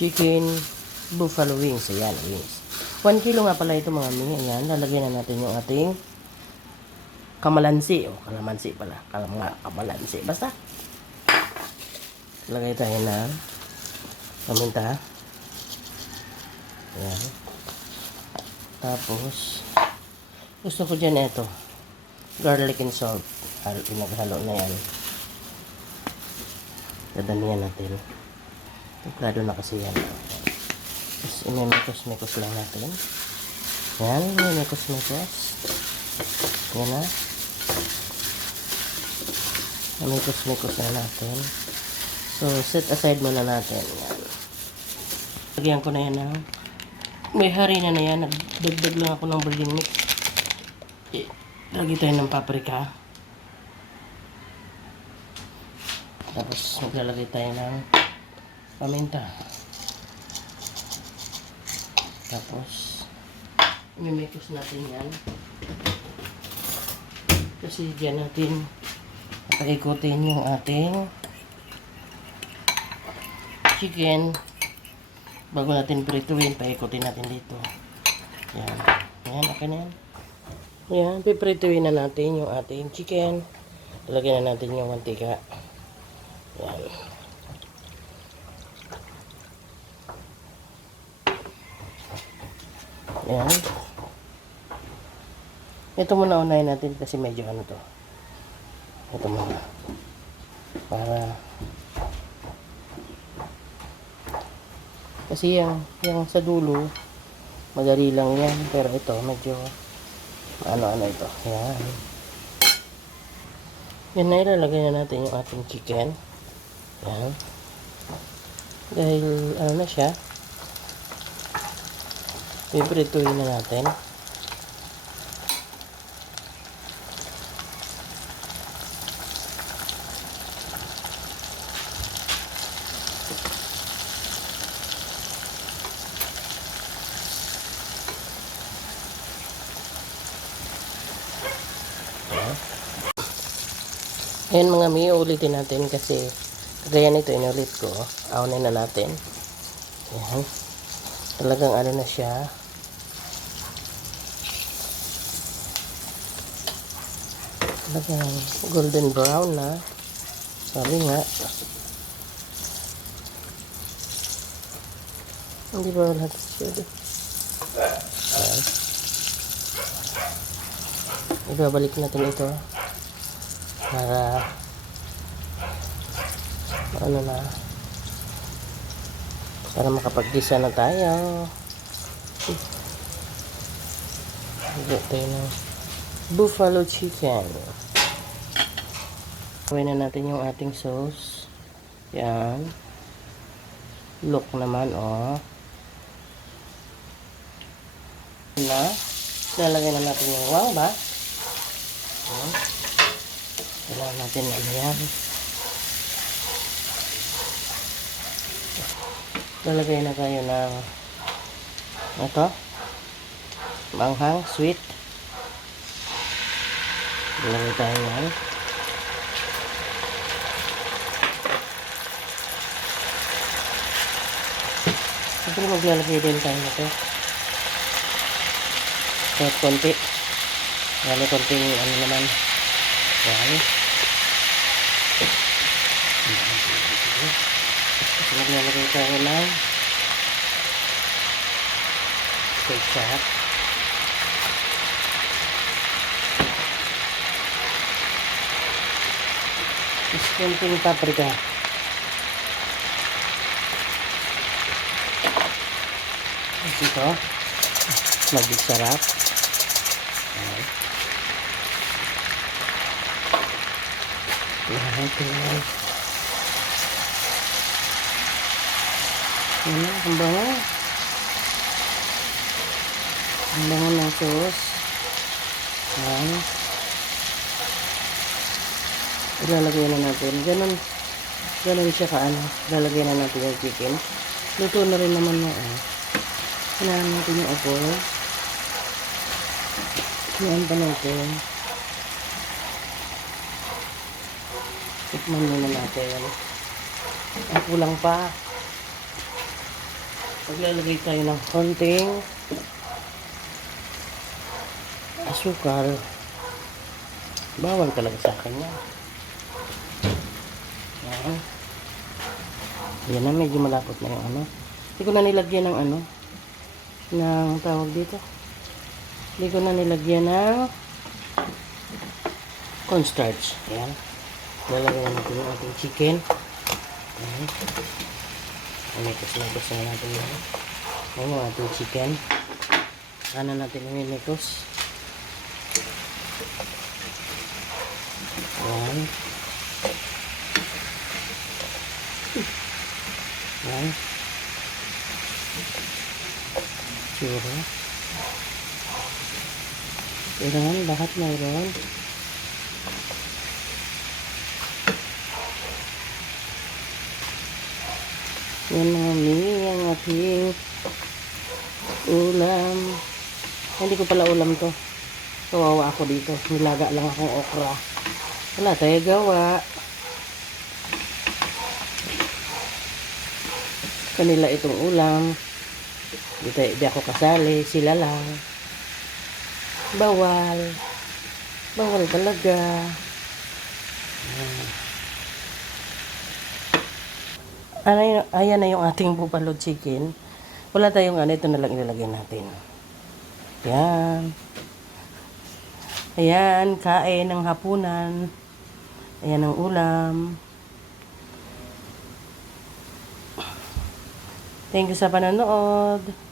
chicken buffalo wings. Ayan, wings. 1 kilo nga pala ito mga mi. Ayan, lalagyan na natin yung ating kamalansi. O, kalamansi pala. Kamalansi. Basta. Lagay tayo ng paminta. Ayan. Tapos, gusto ko dyan ito. Garlic and salt. Pinaghalo na yan. Dadamihan natin. Templado na kasi yan. Tapos, imimikos-mikos lang natin. Yan, imimikos-mikos. Yan na. Imimikos-mikos na natin. So, set aside muna natin. Yan. Lagyan ko na yan ng may harina na yan. Nagdagdag lang ako ng virgin mix. Lagi tayo ng paprika. Tapos, maglalagay tayo ng paminta. Tapos, imimikos natin yan. Kasi dyan natin paikutin yung ating chicken. Bago natin prituin, paikutin natin dito. Yan. Yan, okay na yan. Yan, piprituin na natin yung ating chicken. Lagyan na natin yung mantika. Yan. Yan. Ito muna unahin natin kasi medyo ano to. Ito muna. Para kasi yung sa dulo madali lang yan, pero ito medyo ano ito. Yan. Yan na, ilalagay na natin yung ating chicken. Yan. Dahil ano na siya, piprituin na natin. Ayan mga mi, ulitin natin kasi kagaya nito inulit ko. Aunin na natin. Ayan. Talagang ano na siya. Talagang golden brown na. Sabi nga. Hindi ba lahat siya? Ayan. Ibabalik natin ito. Para ano na, para makapag-gisa na tayo. Ito na buffalo chicken. Gawin na natin yung ating sauce. Yan. Look naman, oh. Na, lalagyan na natin yung wang ba? Oh. Kailangan natin ano yan. Lalagay na tayo ng ito. Manghang, sweet. Lalagay tayo yan. Siyempre maglalagay din tayo nito. Kahit konti. Yan, konting ano naman. Yan. Tapos maglalagay tayo ng ketchup. Tapos kunting paprika. Tapos ito, maging sarap. Ayan. Lahat yan. Yan na, ang bango. Ang bango ng sauce. Yan. Ilalagay na natin. Ganun siya kaano. Ilalagay na natin yung chicken. Luto na rin naman na. Kailangan natin yung apple. Yan pa natin. Tikman muna natin. Ang kulang pa. Maglalagay tayo ng konting asukal. Bawal talaga sa akin yan. Yan. Yan na, medyo malapot na yung ano. Hindi ko na nilagyan ng ano, ng tawag dito. Hindi ko na nilagyan ng cornstarch. Yan. Lalagyan natin yung ating chicken. Yan. Imitos-mitos na natin yan. Yan yung ating chicken. Ano natin imitos. Yan. Yan. Tsura. Yan. Bakit mayroon? Yan mami, ang ating ulam. Hindi ko pala ulam to. Kawawa ako dito. Nilaga lang akong okra. Wala tayo gawa. Kanila itong ulam. Di ako kasali. Sila lang. Bawal. Bawal talaga. Ayan na yung ating buffalo chicken. Wala tayong ano. Ito na lang ilalagay natin. Yan. Ayan. Kain ng hapunan. Ayan ang ulam. Thank you sa panonood.